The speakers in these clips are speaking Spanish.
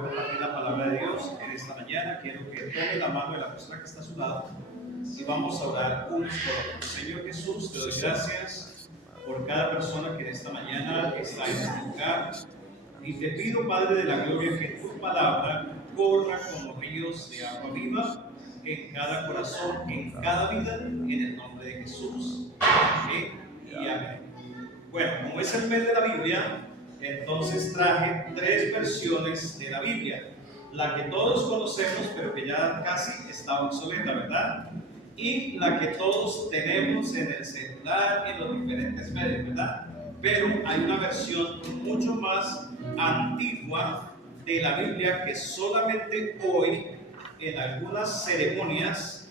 poder compartir la palabra de Dios en esta mañana. Quiero que tome la mano de la persona que está a su lado y vamos a orar unos por otros. Señor Jesús, te doy gracias por cada persona que en esta mañana está en este lugar. Y te pido, Padre de la Gloria, que tu palabra corra como ríos de agua viva en cada corazón, en cada vida, en el nombre de Jesús. Amén y amén. Bueno, como es el mes de la Biblia, entonces traje 3 versiones de la Biblia. La que todos conocemos, pero que ya casi está obsoleta, ¿verdad? Y la que todos tenemos en el celular, en los diferentes medios, ¿verdad? Pero hay una versión mucho más antigua de la Biblia que solamente hoy, en algunas ceremonias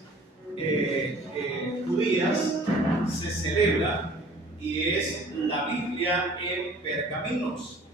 judías, se celebra, y es la Biblia en pergaminos.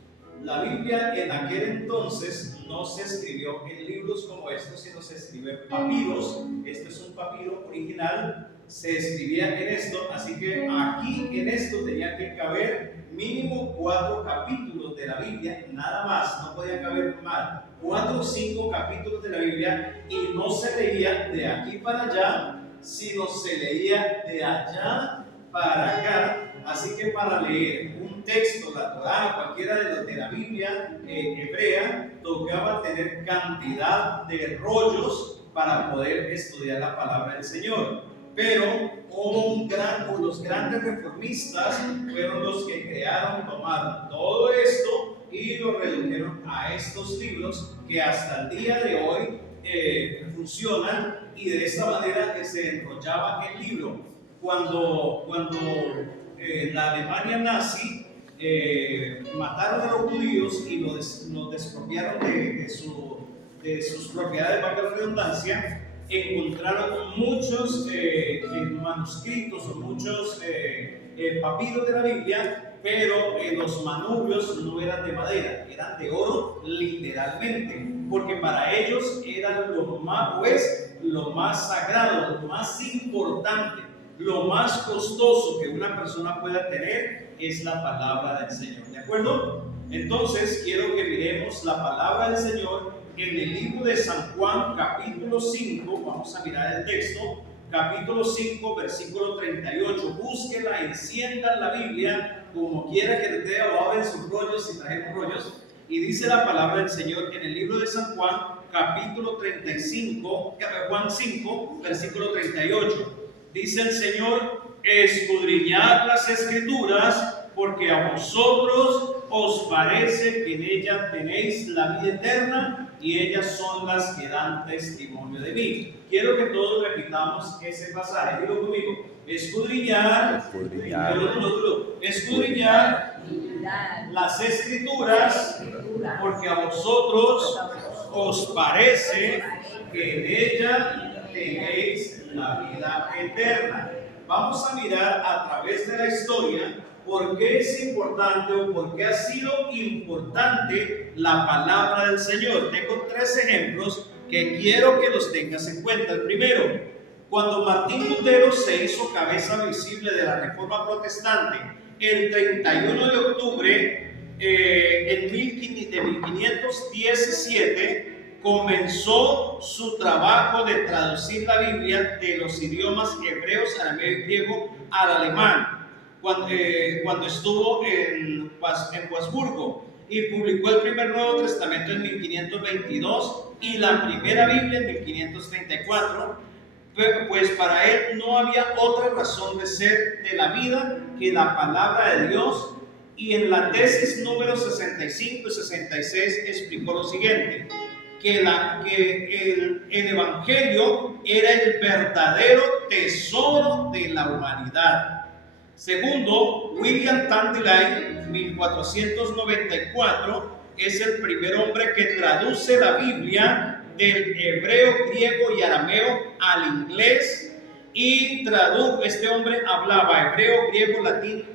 La Biblia en aquel entonces no se escribió en libros como estos, sino se escribió en papiros. Este es un papiro original, se escribía en esto, así que aquí en esto tenía que caber mínimo 4 capítulos de la Biblia, nada más, no podía caber más, 4 o 5 capítulos de la Biblia, y no se leía de aquí para allá, sino se leía de allá para acá. Así que para leer un texto, la Torá, cualquiera de los de la Biblia hebrea, tocaba tener cantidad de rollos para poder estudiar la palabra del Señor. Pero los grandes reformistas fueron los que tomaron todo esto y lo redujeron a estos libros que hasta el día de hoy funcionan, y de esta manera se enrollaba el libro. Cuando la Alemania nazi mataron a los judíos y los despropiaron de sus propiedades, valga la redundancia, encontraron muchos manuscritos o muchos papiros de la Biblia, pero los manubrios no eran de madera, eran de oro literalmente, porque para ellos era lo más sagrado, lo más importante, lo más costoso que una persona pueda tener es la palabra del Señor. ¿De acuerdo? Entonces quiero que miremos la palabra del Señor en el libro de San Juan, capítulo 5. Vamos a mirar el texto, capítulo 5, versículo 38. Búsquela, enciendan la Biblia, como quiera que les dé, o abren sus rollos si traen rollos. Y dice la palabra del Señor en el libro de San Juan, capítulo 35, Juan 5, versículo 38. Dice el Señor: escudriñad las Escrituras, porque a vosotros os parece que en ellas tenéis la vida eterna, y ellas son las que dan testimonio de mí. Quiero que todos repitamos ese pasaje. Digo conmigo: escudriñar las Escrituras, porque a vosotros os parece que en ellas tenéis la vida eterna. Vamos a mirar a través de la historia por qué es importante o por qué ha sido importante la palabra del Señor. Tengo 3 ejemplos que quiero que los tengas en cuenta. El primero: cuando Martín Lutero se hizo cabeza visible de la Reforma Protestante el 31 de octubre de 1517, comenzó su trabajo de traducir la Biblia de los idiomas hebreos, arameo y griego al alemán, cuando estuvo en Wurzburgo, y publicó el primer Nuevo Testamento en 1522 y la primera Biblia en 1534. Pues para él no había otra razón de ser de la vida que la palabra de Dios, y en la tesis número 65 y 66 explicó lo siguiente: que el Evangelio era el verdadero tesoro de la humanidad. Segundo, William Tyndale, 1494, es el primer hombre que traduce la Biblia del hebreo, griego y arameo al inglés, y este hombre hablaba hebreo, griego, latín,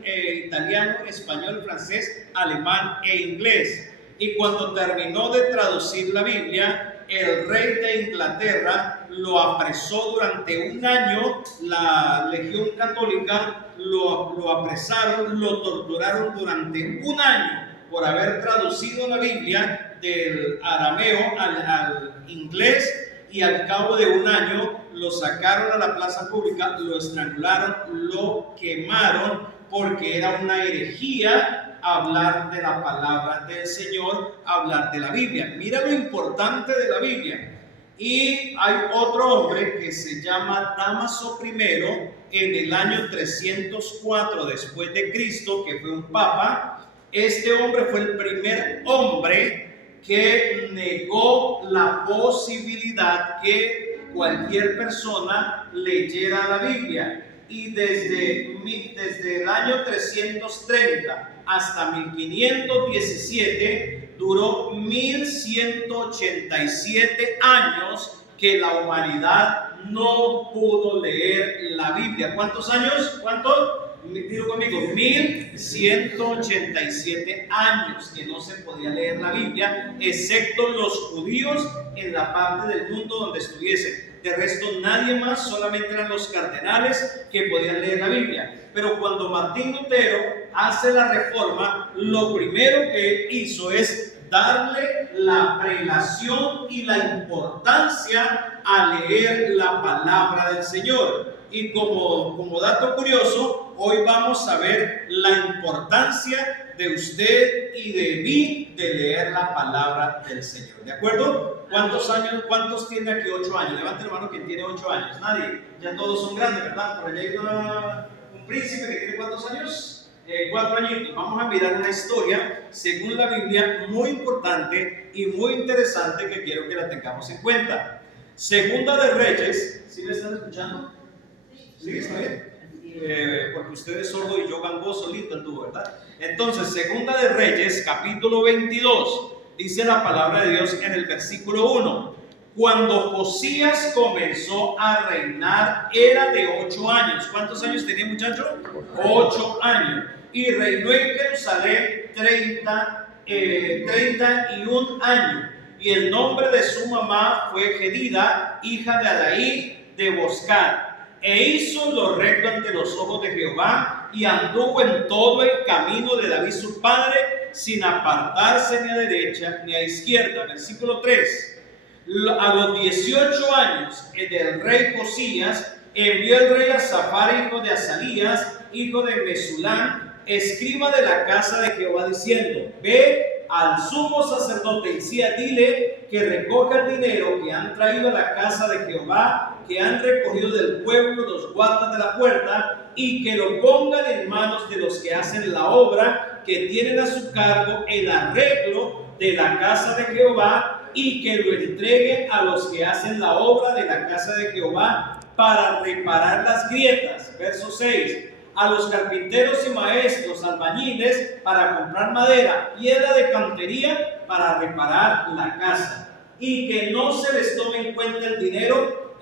italiano, español, francés, alemán e inglés. Y cuando terminó de traducir la Biblia, el rey de Inglaterra lo apresó durante un año. La Legión Católica lo apresaron, lo torturaron durante un año por haber traducido la Biblia del arameo al inglés, y al cabo de un año lo sacaron a la plaza pública, lo estrangularon, lo quemaron, porque era una herejía hablar de la palabra del Señor, hablar de la Biblia. Mira lo importante de la Biblia. Y hay otro hombre que se llama Dámaso I, en el año 304 después de Cristo, que fue un papa. Este hombre fue el primer hombre que negó la posibilidad que cualquier persona leyera la Biblia. Y desde el año 330 hasta 1517 duró 1187 años que la humanidad no pudo leer la Biblia. ¿Cuántos años? ¿Cuántos? Digo conmigo, 1187 años que no se podía leer la Biblia, excepto los judíos en la parte del mundo donde estuviesen. De resto nadie más, solamente eran los cardenales que podían leer la Biblia. Pero cuando Martín Lutero hace la reforma, lo primero que hizo es darle la prelación y la importancia a leer la palabra del Señor. Y como dato curioso, hoy vamos a ver la importancia de usted y de mí de leer la palabra del Señor. ¿De acuerdo? ¿Cuántos tiene aquí 8 años? Levante la mano quien tiene 8 años. Nadie. Ya todos son grandes, ¿verdad? Por allá hay un príncipe que tiene ¿cuántos años? 4 añitos. Vamos a mirar una historia, según la Biblia, muy importante y muy interesante que quiero que la tengamos en cuenta. Segunda de Reyes. ¿Sí me están escuchando? ¿Sí? ¿Está bien? Porque usted es sordo y yo gangoso, lindo el tubo, ¿verdad? Entonces, Segunda de Reyes, capítulo 22, dice la palabra de Dios en el versículo 1. Cuando Josías comenzó a reinar, era de 8 años. ¿Cuántos años tenía, muchacho? 8 años. Y reinó en Jerusalén 31 años. Y el nombre de su mamá fue Gedida, hija de Adaí de Boscat. E hizo lo recto ante los ojos de Jehová, y anduvo en todo el camino de David su padre, sin apartarse ni a derecha ni a izquierda. Versículo 3. A los 18 años del rey Josías, envió el rey a Safar, hijo de Azalías, hijo de Mesulán, escriba de la casa de Jehová, diciendo: ve al sumo sacerdote Hilcías, dile que recoja el dinero que han traído a la casa de Jehová, que han recogido del pueblo los guardas de la puerta, y que lo pongan en manos de los que hacen la obra, que tienen a su cargo el arreglo de la casa de Jehová, y que lo entreguen a los que hacen la obra de la casa de Jehová para reparar las grietas. Verso 6. A los carpinteros y maestros, albañiles, para comprar madera, piedra de cantería, para reparar la casa. Y que no se les tome en cuenta el dinero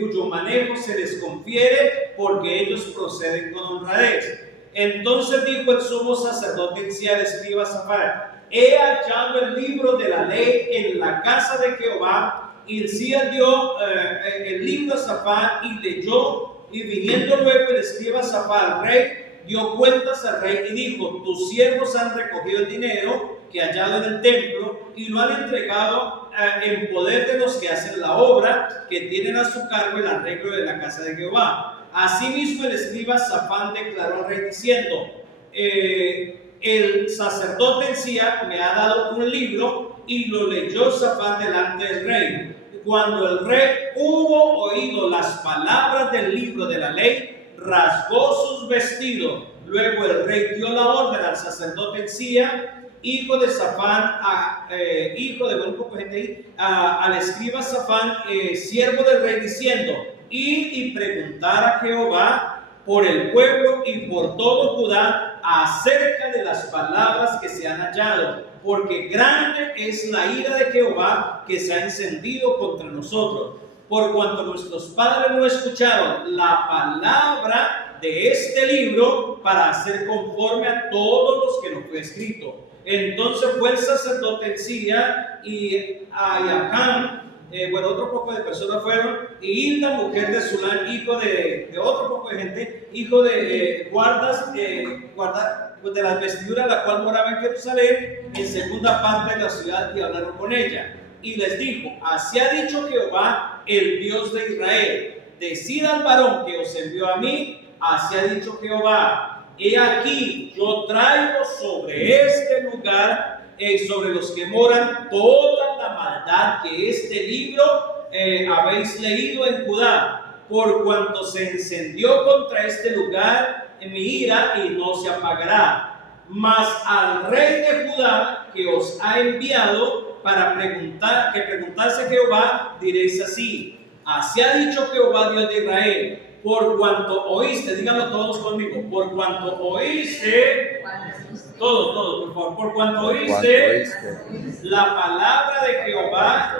cuyo manejo se les confiere, porque ellos proceden con honradez. Entonces dijo el sumo sacerdote Hilcías al escriba Safar: he hallado el libro de la ley en la casa de Jehová. Hilcías dio el libro a Safar y leyó. Y viniendo luego el escriba Safar al rey, dio cuentas al rey y dijo: tus siervos han recogido el dinero que hallado en el templo y lo han entregado en poder de los que hacen la obra, que tienen a su cargo el arreglo de la casa de Jehová. Asimismo el escriba Safán declaró al rey diciendo: el sacerdote Hilcías me ha dado un libro. Y lo leyó Safán delante del rey. Cuando el rey hubo oído las palabras del libro de la ley, rasgó sus vestidos. Luego el rey dio la orden al sacerdote Hilcías, hijo de Safán, al escriba Safán, siervo del rey, diciendo: id y preguntar a Jehová por el pueblo y por todo Judá acerca de las palabras que se han hallado, porque grande es la ira de Jehová que se ha encendido contra nosotros, por cuanto nuestros padres no escucharon la palabra de este libro para hacer conforme a todos los que nos fue escrito. Entonces fue el sacerdote Hilcías y Ayacán, otro poco de personas fueron, y Hilda, mujer de Sulán, hijo de otro poco de gente, hijo de de las vestiduras la cual moraba en Jerusalén, en segunda parte de la ciudad, y hablaron con ella. Y les dijo: así ha dicho Jehová, el Dios de Israel, decid al varón que os envió a mí, así ha dicho Jehová, he aquí yo traigo sobre este lugar y sobre los que moran toda la maldad que este libro habéis leído en Judá, por cuanto se encendió contra este lugar en mi ira y no se apagará. Mas al rey de Judá que os ha enviado para que preguntase Jehová, diréis así: así ha dicho Jehová, Dios de Israel, por cuanto oíste, díganlo todos conmigo, por cuanto oíste, todos, por favor, por cuanto oíste la palabra de Jehová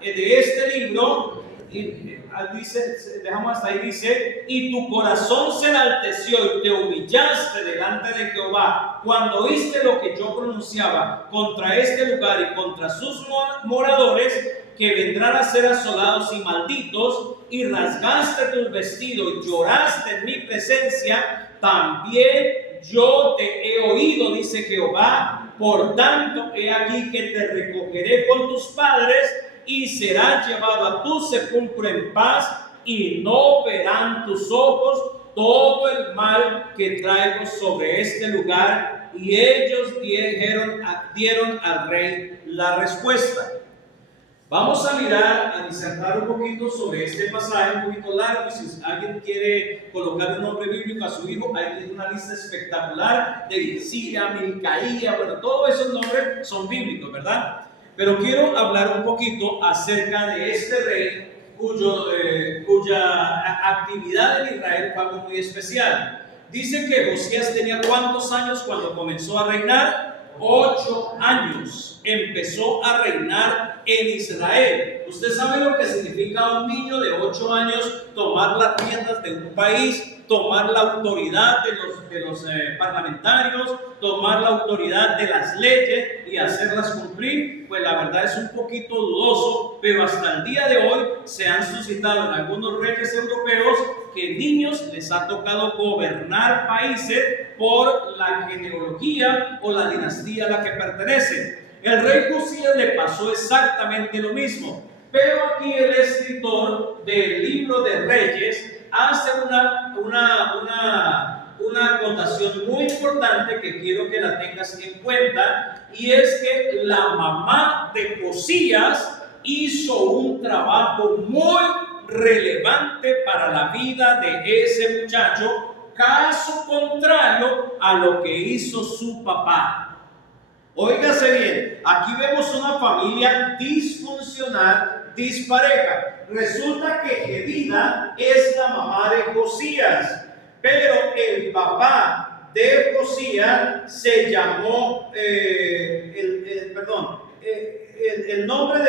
de este libro, y dice, dejamos hasta ahí, dice: y tu corazón se enalteció y te humillaste delante de Jehová cuando oíste lo que yo pronunciaba contra este lugar y contra sus moradores, que vendrán a ser asolados y malditos, y rasgaste tus vestidos y lloraste en mi presencia, también yo te he oído, dice Jehová. Por tanto, he aquí que te recogeré con tus padres, y serás llevado a tu sepulcro en paz, y no verán tus ojos todo el mal que traigo sobre este lugar. Y ellos dieron al rey la respuesta. Vamos a mirar, a disertar un poquito sobre este pasaje, un poquito largo. Si alguien quiere colocar un nombre bíblico a su hijo, ahí tiene una lista espectacular de Isía, Milcaía, bueno, todos esos nombres son bíblicos, ¿verdad? Pero quiero hablar un poquito acerca de este rey cuya actividad en Israel fue algo muy especial. Dice que Josías tenía ¿cuántos años cuando comenzó a reinar? 8 años. Empezó a reinar en Israel. Usted sabe lo que significa un niño de 8 años tomar las riendas de un país, tomar la autoridad de los parlamentarios, tomar la autoridad de las leyes y hacerlas cumplir. Pues la verdad es un poquito dudoso, pero hasta el día de hoy se han suscitado en algunos reyes europeos que niños les ha tocado gobernar países por la genealogía o la dinastía a la que pertenecen. El rey Josías le pasó exactamente lo mismo, pero aquí el escritor del libro de Reyes hace una acotación muy importante que quiero que la tengas en cuenta, y es que la mamá de Josías hizo un trabajo muy relevante para la vida de ese muchacho, caso contrario a lo que hizo su papá. Óigase bien, aquí vemos una familia disfuncional, dispareja. Resulta que Jedida es la mamá de Josías, pero el papá de Josías se llamó, el nombre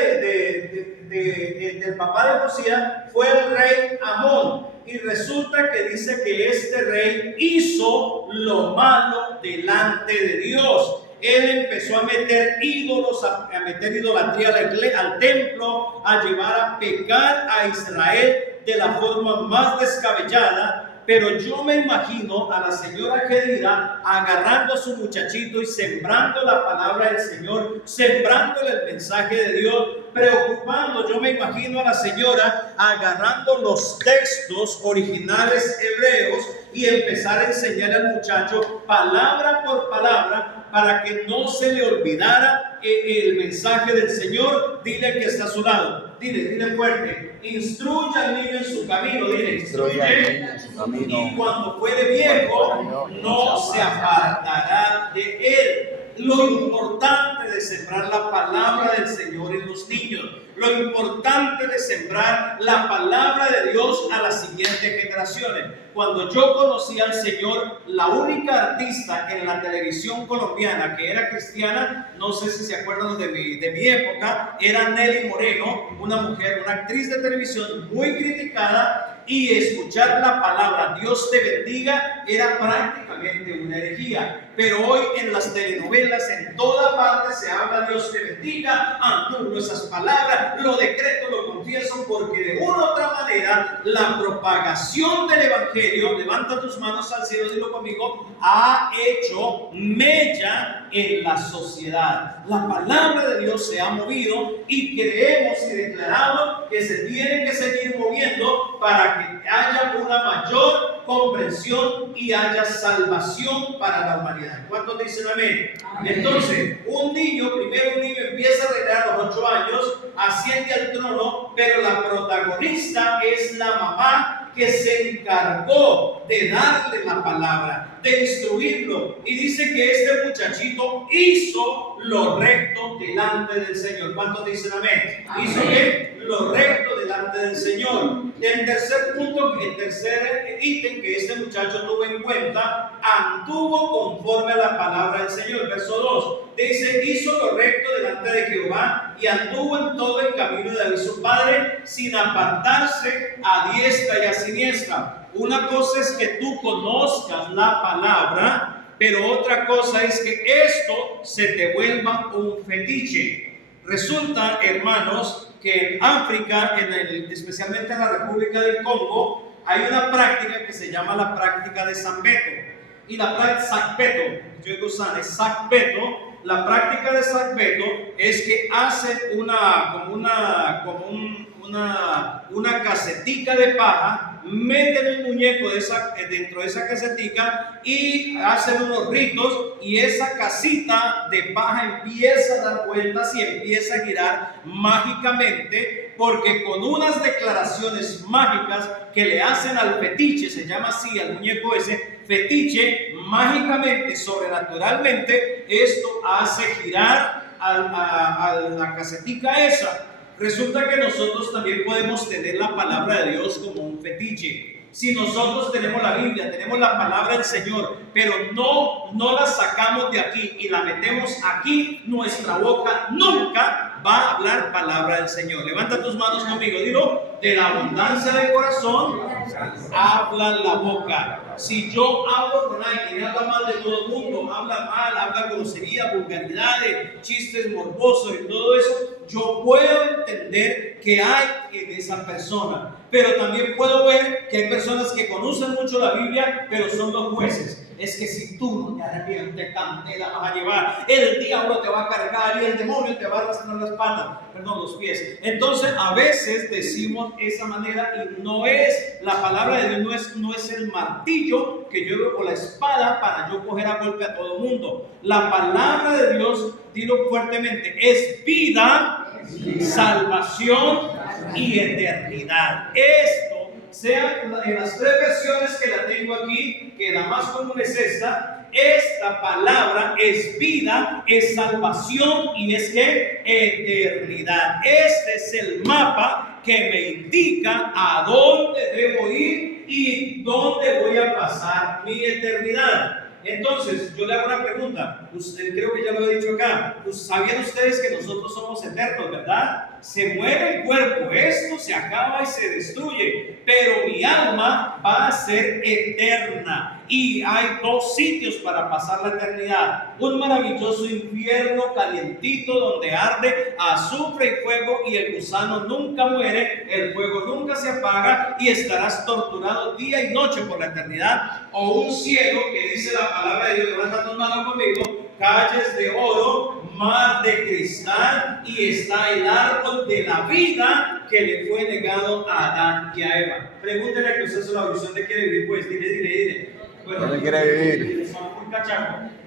del papá de Josías fue el rey Amón. Y resulta que dice que este rey hizo lo malo delante de Dios. Él empezó a meter ídolos, a meter idolatría al templo, a llevar a pecar a Israel de la forma más descabellada. Pero yo me imagino a la señora Jedida agarrando a su muchachito y sembrando la palabra del Señor, sembrándole el mensaje de Dios, preocupando. Yo me imagino a la señora agarrando los textos originales hebreos y empezar a enseñar al muchacho palabra por palabra, para que no se le olvidara el mensaje del Señor. Dile que está a su lado, dile fuerte: instruye al niño en su camino. Dile: instruye, y cuando fuere viejo no se apartará de él. Lo importante de sembrar la palabra del Señor en los niños, lo importante de sembrar la palabra de Dios a las siguientes generaciones. Cuando yo conocí al Señor, la única artista en la televisión colombiana que era cristiana, no sé si se acuerdan de mi época, era Nelly Moreno, una mujer, una actriz de televisión muy criticada, y escuchar la palabra "Dios te bendiga" era prácticamente únicamente una herejía. Pero hoy en las telenovelas, en toda parte se habla: Dios te bendiga, anulo esas palabras, lo decreto, lo confieso, porque de una u otra manera la propagación del evangelio, levanta tus manos al cielo, dilo conmigo, ha hecho mella en la sociedad. La palabra de Dios se ha movido y creemos y declaramos que se tiene que seguir moviendo para que haya una mayor comprensión y haya salvación para la humanidad. ¿Cuántos dicen amén? Entonces, primero un niño empieza a reinar a los 8 años, asciende al trono, pero la protagonista es la mamá, que se encargó de darle la palabra, de instruirlo. Y dice que este muchachito hizo lo recto delante del Señor. ¿Cuántos dicen amén? ¿Hizo qué? Lo recto delante del Señor. El tercer punto, el tercer ítem que este muchacho tuvo en cuenta: anduvo conforme a la palabra del Señor. Verso 2 dice: hizo lo recto delante de Jehová y anduvo en todo el camino de David su padre, sin apartarse a diestra y a siniestra. Una cosa es que tú conozcas la palabra, pero otra cosa es que esto se te vuelva un fetiche. Resulta, hermanos, que en África, especialmente en la República del Congo, hay una práctica que se llama la práctica de Sambeto. Y la práctica la práctica de Sambeto es que hacen una casetica de paja, meten un muñeco dentro de esa casetica y hacen unos ritos, y esa casita de paja empieza a dar vueltas y empieza a girar mágicamente, porque con unas declaraciones mágicas que le hacen al fetiche, se llama así al muñeco ese, fetiche, mágicamente, sobrenaturalmente, esto hace girar a la casetica esa. Resulta que nosotros también podemos tener la palabra de Dios como un fetiche. Si nosotros tenemos la Biblia, tenemos la palabra del Señor, pero no la sacamos de aquí y la metemos aquí, nuestra boca nunca va a hablar palabra del Señor. Levanta tus manos conmigo, dilo: de la abundancia del corazón habla la boca. Si yo hablo con alguien, habla mal de todo el mundo, habla grosería, vulgaridades, chistes morbosos y todo eso, yo puedo entender que hay en esa persona. Pero también puedo ver que hay personas que conocen mucho la Biblia, pero son los jueces. Es que si tú no te arrepientes, candela vas a llevar, el diablo te va a cargar y el demonio te va a arrastrar los pies. Entonces a veces decimos esa manera, y no es la palabra de Dios, no es el martillo que yo veo, o la espada para yo coger a golpe a todo el mundo. La palabra de Dios, dilo fuertemente, es vida, salvación y eternidad. Esto, sea en las 3 versiones que la tengo aquí, que la más común es esta palabra es vida, es salvación y es que eternidad. Este es el mapa que me indica a dónde debo ir y dónde voy a pasar mi eternidad. Entonces, yo le hago una pregunta. Creo que ya lo he dicho acá. ¿Sabían ustedes que nosotros somos eternos, verdad? Se muere el cuerpo, esto se acaba y se destruye, pero mi alma va a ser eterna. Y hay 2 sitios para pasar la eternidad: un maravilloso infierno calientito donde arde azufre y fuego, y el gusano nunca muere, el fuego nunca se apaga, y estarás torturado día y noche por la eternidad. O un cielo que dice la palabra de Dios, levanta tus manos conmigo: calles de oro, mar de cristal, y está el árbol de la vida que le fue negado a Adán y a Eva. Pregúntele que usted es la visión de quiere vivir, pues dile. Bueno, ¿dónde quiere vivir?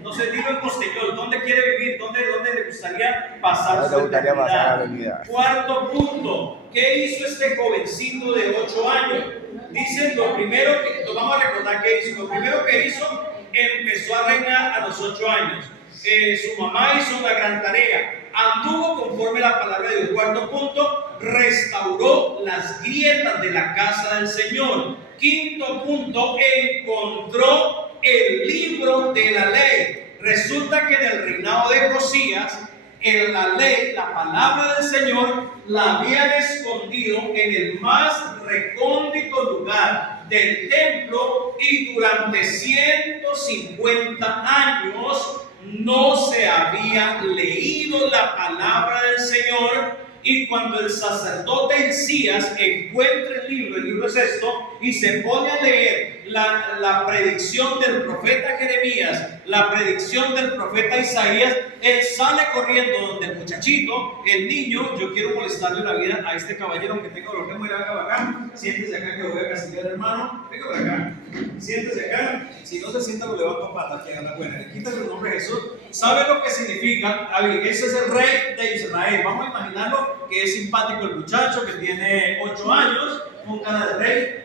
No sé, digo en posterior, ¿dónde quiere vivir? ¿Dónde le gustaría pasar su eternidad? Cuarto punto, ¿qué hizo este jovencito de 8 años? Dice, lo primero que, nos vamos a recordar qué hizo. Lo primero que hizo, empezó a reinar a los 8 años. Su mamá hizo una gran tarea, anduvo conforme a la palabra de Dios. Cuarto punto, restauró las grietas de la casa del Señor. Quinto punto, encontró el libro de la ley. Resulta que en el reinado de Josías, en la ley, la palabra del Señor, la habían escondido en el más recóndito lugar del templo y durante 150 años no se había leído la palabra del Señor. Y cuando el sacerdote Hilcías encuentra el libro es esto, y se pone a leer la predicción del profeta Jeremías, la predicción del profeta Isaías, él sale corriendo donde el muchachito, el niño. Yo quiero molestarle la vida a este caballero, aunque tenga dolor de muela. Venga para acá, siéntese acá que lo voy a castigar, hermano. Venga para acá, siéntese acá. Si no se sienta, lo levanto patas, que haga buena. Quítale el nombre de Jesús. ¿Sabe lo que significa? Ese es el rey de Israel. Vamos a imaginarlo, que es simpático el muchacho, que tiene 8 años, con cara de rey.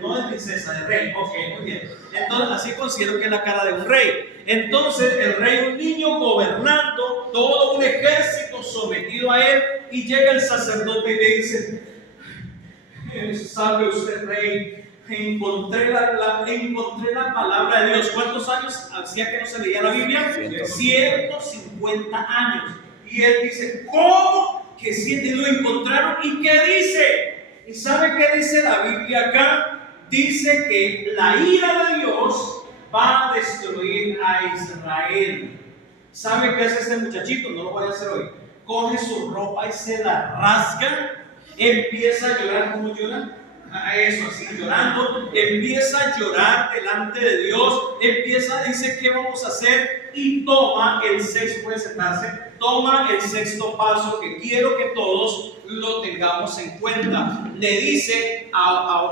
No de princesa, de rey. Ok, muy bien. Entonces, así considero que es la cara de un rey. Entonces, el rey, un niño gobernando, todo un ejército sometido a él, y llega el sacerdote y le dice: ¿sabe usted, rey? Encontré la palabra de Dios. ¿Cuántos años hacía que no se leía la Biblia? 150 años. Y él dice: ¿cómo? Que si lo encontraron. ¿Y qué dice? ¿Y sabe qué dice la Biblia acá? Dice que la ira de Dios va a destruir a Israel. ¿Sabe qué hace este muchachito? No lo voy a hacer hoy. Coge su ropa y se la rasga. Empieza a llorar. ¿Cómo llora? Eso, así llorando. Empieza a llorar delante de Dios. Dice: ¿qué vamos a hacer? Y toma el sexto, puede sentarse. Toma el sexto paso, que quiero que todos lo tengamos en cuenta. Le dice,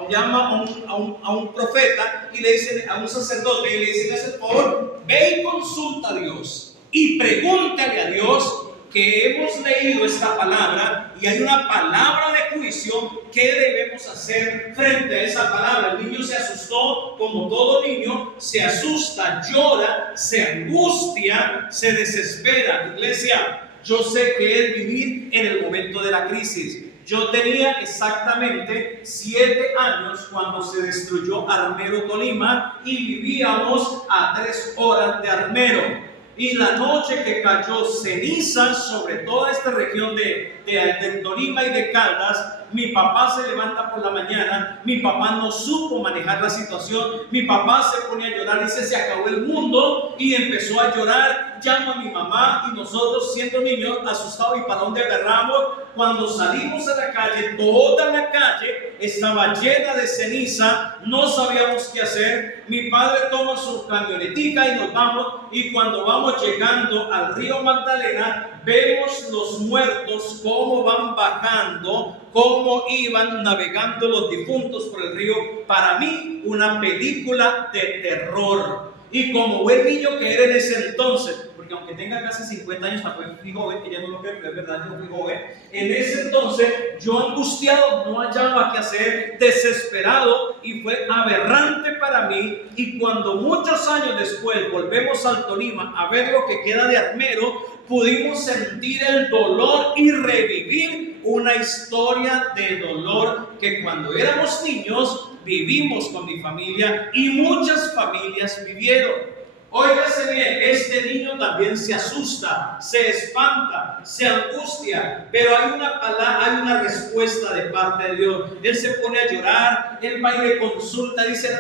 llama a un profeta, y le dice a un sacerdote, y le dice: haz el favor, ve y consulta a Dios y pregúntale a Dios que hemos leído esta palabra y hay una palabra de juicio. ¿Qué debemos hacer frente a esa palabra? El niño se asustó, como todo niño, se asusta, llora, se angustia, se desespera. Iglesia, yo sé que es vivir en el momento de la crisis. Yo tenía exactamente 7 años cuando se destruyó Armero, Tolima, y vivíamos a 3 horas de Armero. Y la noche que cayó ceniza sobre toda esta región de Tolima y de Caldas, mi papá se levanta por la mañana. Mi papá no supo manejar la situación. Mi papá se pone a llorar, dice: se acabó el mundo, y empezó a llorar. Llama a mi mamá, y nosotros, siendo niños, asustados, ¿y para dónde agarramos? Cuando salimos a la calle, toda la calle estaba llena de ceniza. No sabíamos qué hacer. Mi padre toma su camionetica y nos vamos. Y cuando vamos llegando al río Magdalena, vemos los muertos cómo van bajando, cómo iban navegando los difuntos por el río. Para mí, una película de terror. Y como buen niño que era en ese entonces, porque aunque tenga casi 50 años, tampoco fui joven, ella no lo cree, pero es verdad, yo no fui joven. En ese entonces, yo angustiado, no hallaba qué hacer, desesperado, y fue aberrante para mí. Y cuando muchos años después volvemos al Tolima a ver lo que queda de Armero, pudimos sentir el dolor y revivir una historia de dolor que cuando éramos niños vivimos con mi familia y muchas familias vivieron. Óigase bien, este niño también se asusta, se espanta, se angustia, pero hay una respuesta de parte de Dios. Él se pone a llorar, él va y le consulta, le dice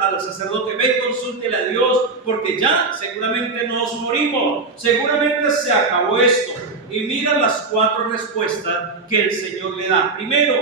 al sacerdote: ve y consúltele a Dios, porque ya seguramente nos morimos, seguramente se acabó esto. Y mira las 4 respuestas que el Señor le da. Primero,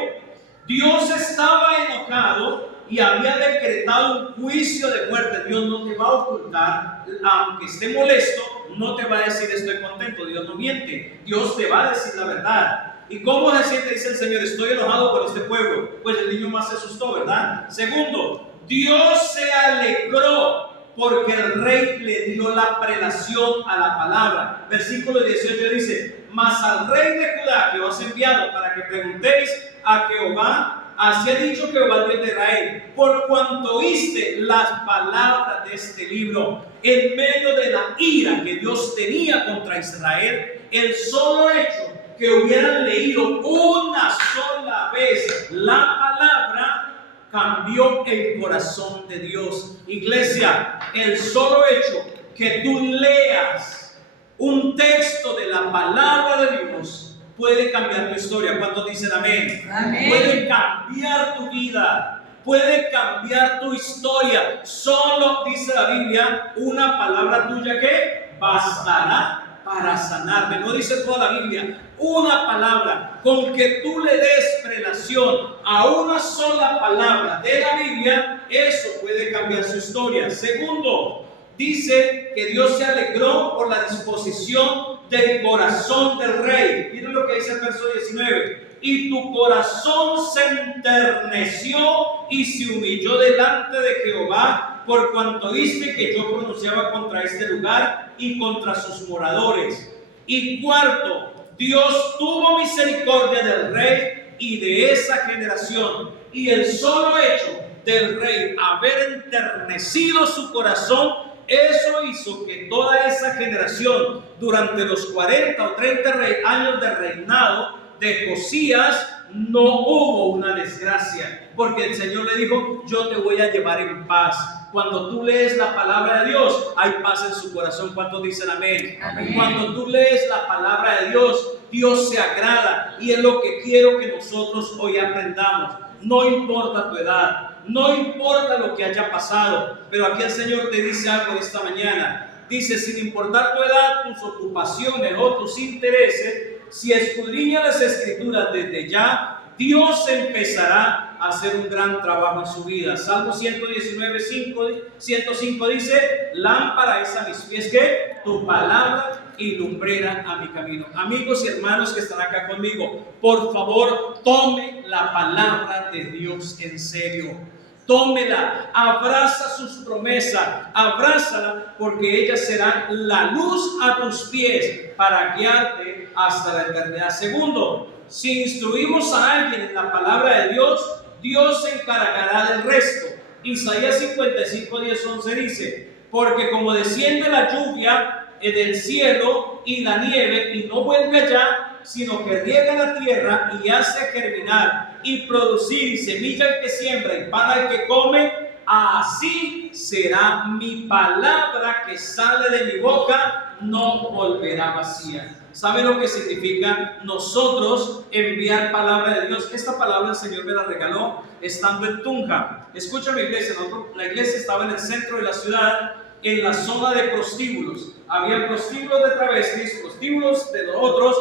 Dios estaba enojado y había decretado un juicio de muerte. Dios no te va a ocultar, aunque esté molesto, no te va a decir estoy contento. Dios no miente, Dios te va a decir la verdad. ¿Y cómo se siente? Dice el Señor: estoy enojado con este pueblo. Pues el niño más se asustó, ¿verdad? Segundo, Dios se alegró porque el rey le dio la prelación a la palabra. Versículo 18 dice: mas al rey de Judá que os he enviado para que preguntéis a Jehová, así ha dicho Jehová, Dios de Israel, por cuanto oíste las palabras de este libro. En medio de la ira que Dios tenía contra Israel, el solo hecho que hubieran leído una sola vez la palabra cambió el corazón de Dios. Iglesia, el solo hecho que tú leas un texto de la palabra de Dios puede cambiar tu historia. ¿Cuántos dicen amén? Amén. Puede cambiar tu vida, puede cambiar tu historia. Solo dice la Biblia, una palabra tuya que bastará para sanarme. No dice toda la Biblia, una palabra. Con que tú le des prelación a una sola palabra de la Biblia, eso puede cambiar su historia. Segundo, dice que Dios se alegró por la disposición del corazón del rey. Miren lo que dice el verso 19. Y tu corazón se enterneció y se humilló delante de Jehová, por cuanto oíste que yo pronunciaba contra este lugar y contra sus moradores. Y cuarto, Dios tuvo misericordia del rey y de esa generación. Y el solo hecho del rey haber enternecido su corazón, eso hizo que toda esa generación, durante los 40 o 30 años de reinado de Josías, no hubo una desgracia, porque el Señor le dijo: yo te voy a llevar en paz. Cuando tú lees la palabra de Dios, hay paz en su corazón. ¿Cuántos dicen amén? Amén. Cuando tú lees la palabra de Dios, Dios se agrada, y es lo que quiero que nosotros hoy aprendamos. No importa tu edad, no importa lo que haya pasado, pero aquí el Señor te dice algo esta mañana. Dice: sin importar tu edad, tus ocupaciones o tus intereses, si escudriña las escrituras desde ya, Dios empezará a hacer un gran trabajo en su vida. Salmo 119:105 dice: lámpara es a mis pies que tu palabra y lumbrera a mi camino. Amigos y hermanos que están acá conmigo, por favor, tome la palabra de Dios en serio. Tómela, abraza sus promesas, abrázala, porque ellas serán la luz a tus pies para guiarte hasta la eternidad. Segundo, si instruimos a alguien en la palabra de Dios, Dios se encargará del resto. Isaías 55:10-11 dice: porque como desciende la lluvia del cielo y la nieve y no vuelve allá, sino que riega la tierra y hace germinar y producir semilla al que siembra y pan al que come, así será mi palabra que sale de mi boca, no volverá vacía. ¿Sabe lo que significa nosotros enviar palabra de Dios? Esta palabra el Señor me la regaló estando en Tunja. Escúchame, iglesia, la iglesia estaba en el centro de la ciudad, en la zona de prostíbulos. Había prostíbulos de travestis, prostíbulos de los otros,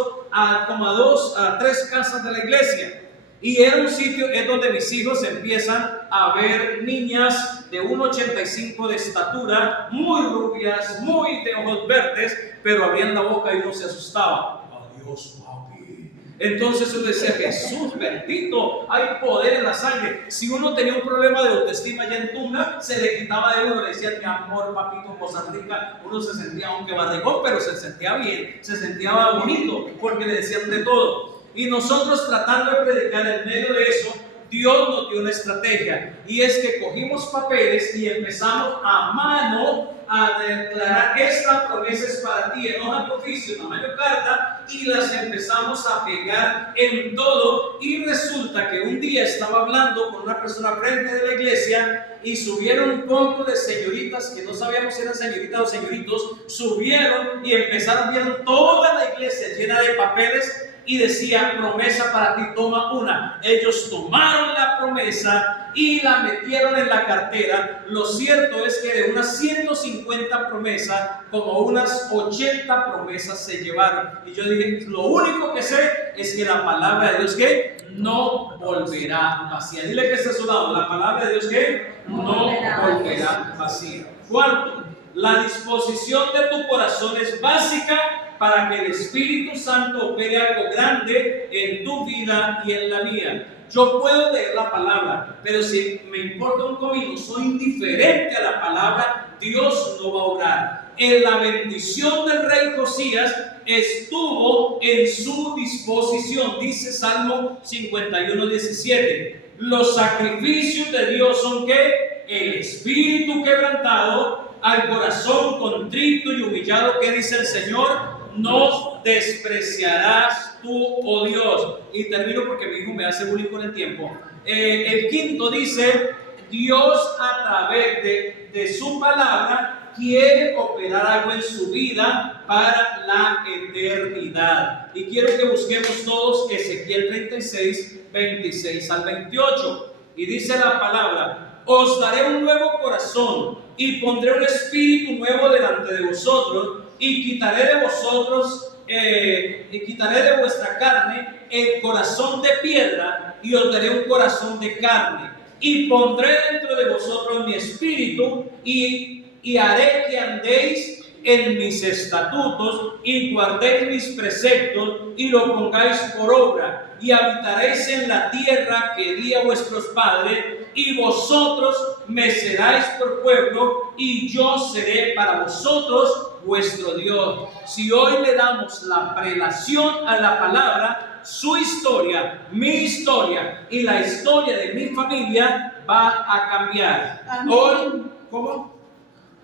como a 3 casas de la iglesia. Y era un sitio en donde mis hijos empiezan a ver niñas de 1,85 de estatura, muy rubias, muy de ojos verdes, pero abrían la boca y uno se asustaba. Adiós, papi. Entonces uno decía: Jesús bendito, hay poder en la sangre. Si uno tenía un problema de autoestima allá en Tunja, se le quitaba de uno, le decía: mi amor, papito, Costa Rica. Uno se sentía, aunque barrigón, pero se sentía bien, se sentía bonito, porque le decían de todo. Y nosotros, tratando de predicar en medio de eso, Dios nos dio una estrategia, y es que cogimos papeles y empezamos a mano a declarar: esta promesa es para ti, en hoja de oficio, tamaño carta, y las empezamos a pegar en todo. Y resulta que un día estaba hablando con una persona frente de la iglesia, y subieron un poco de señoritas que no sabíamos si eran señoritas o señoritos, subieron y empezaron, vieron toda la iglesia llena de papeles y decía: promesa para ti, toma una. Ellos tomaron la promesa y la metieron en la cartera. Lo cierto es que de unas 150 promesas, como unas 80 promesas se llevaron. Y yo dije: lo único que sé es que la palabra de Dios que no volverá vacía. Dile que esté a su lado: la palabra de Dios que no volverá vacía. Cuarto, la disposición de tu corazón es básica para que el Espíritu Santo opere algo grande en tu vida y en la mía. Yo puedo leer la palabra, pero si me importa un comino, soy indiferente a la palabra, Dios no va a obrar. En la bendición del rey Josías estuvo en su disposición. Dice Salmo 51:17: los sacrificios de Dios son ¿qué? El espíritu quebrantado, al corazón contrito y humillado. ¿Qué dice el Señor? No despreciarás tú, oh Dios. Y termino porque mi hijo me hace bullying con el tiempo. El quinto dice: Dios a través de su palabra quiere operar algo en su vida para la eternidad. Y quiero que busquemos todos Ezequiel 36, 26 al 28. Y dice la palabra: os daré un nuevo corazón y pondré un espíritu nuevo delante de vosotros, y quitaré de vosotros, quitaré de vuestra carne el corazón de piedra, y os daré un corazón de carne, y pondré dentro de vosotros mi espíritu, y haré que andéis en mis estatutos y guardéis mis preceptos y lo pongáis por obra, y habitaréis en la tierra que di a vuestros padres, y vosotros me seréis por pueblo, y yo seré para vosotros vuestro Dios. Si hoy le damos la prelación a la palabra, su historia, mi historia y la historia de mi familia va a cambiar. Amén. Hoy, ¿cómo?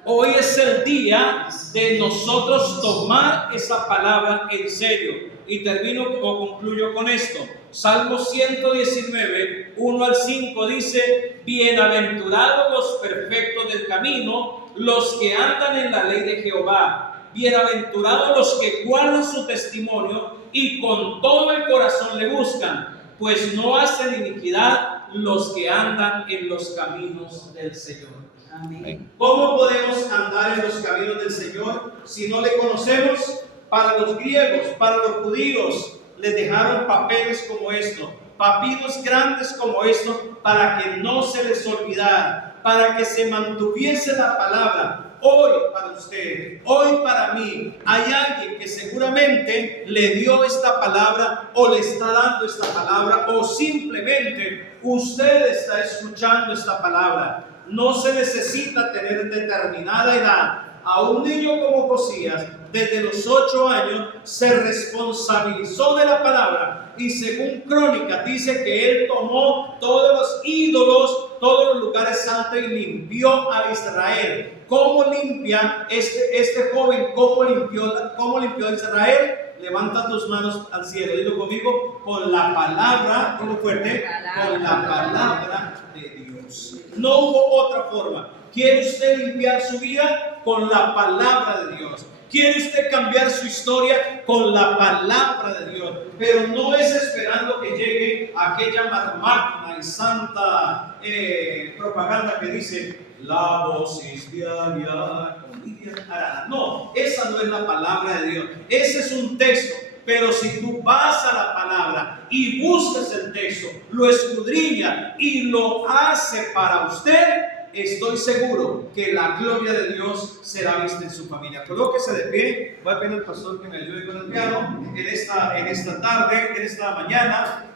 Hoy es el día de nosotros tomar esa palabra en serio. Y termino o concluyo con esto. Salmo 119, 1 al 5 dice: bienaventurados los perfectos del camino, los que andan en la ley de Jehová. Bienaventurados los que guardan su testimonio y con todo el corazón le buscan, pues no hacen iniquidad los que andan en los caminos del Señor. Amén. ¿Cómo podemos andar en los caminos del Señor si no le conocemos? Para los griegos, para los judíos, les dejaron papeles como esto, papiros grandes como esto, para que no se les olvidara, para que se mantuviese la palabra. Hoy para usted, hoy para mí, hay alguien que seguramente le dio esta palabra o le está dando esta palabra, o simplemente usted está escuchando esta palabra. No se necesita tener determinada edad. A un niño como Josías, desde los 8 años, se responsabilizó de la palabra, y según Crónicas dice que él tomó todos los ídolos, todos los lugares santos, y limpió a Israel. ¿Cómo limpia este joven? ¿Cómo limpió a Israel? Levanta tus manos al cielo, dilo conmigo: con la palabra, dilo fuerte, con la palabra de Dios. No hubo otra forma. ¿Quiere usted limpiar su vida? Con la palabra de Dios. ¿Quiere usted cambiar su historia? Con la palabra de Dios. Pero no es esperando que llegue aquella magna y santa propaganda que dice: la dosis diaria con Lidia Arana. No, esa no es la palabra de Dios. Ese es un texto. Pero si tú vas a la palabra y buscas el texto, lo escudriñas y lo hace para usted, estoy seguro que la gloria de Dios será vista en su familia. Colóquese de pie. Voy a pedir al pastor que me ayude con el piano en esta tarde, en esta mañana.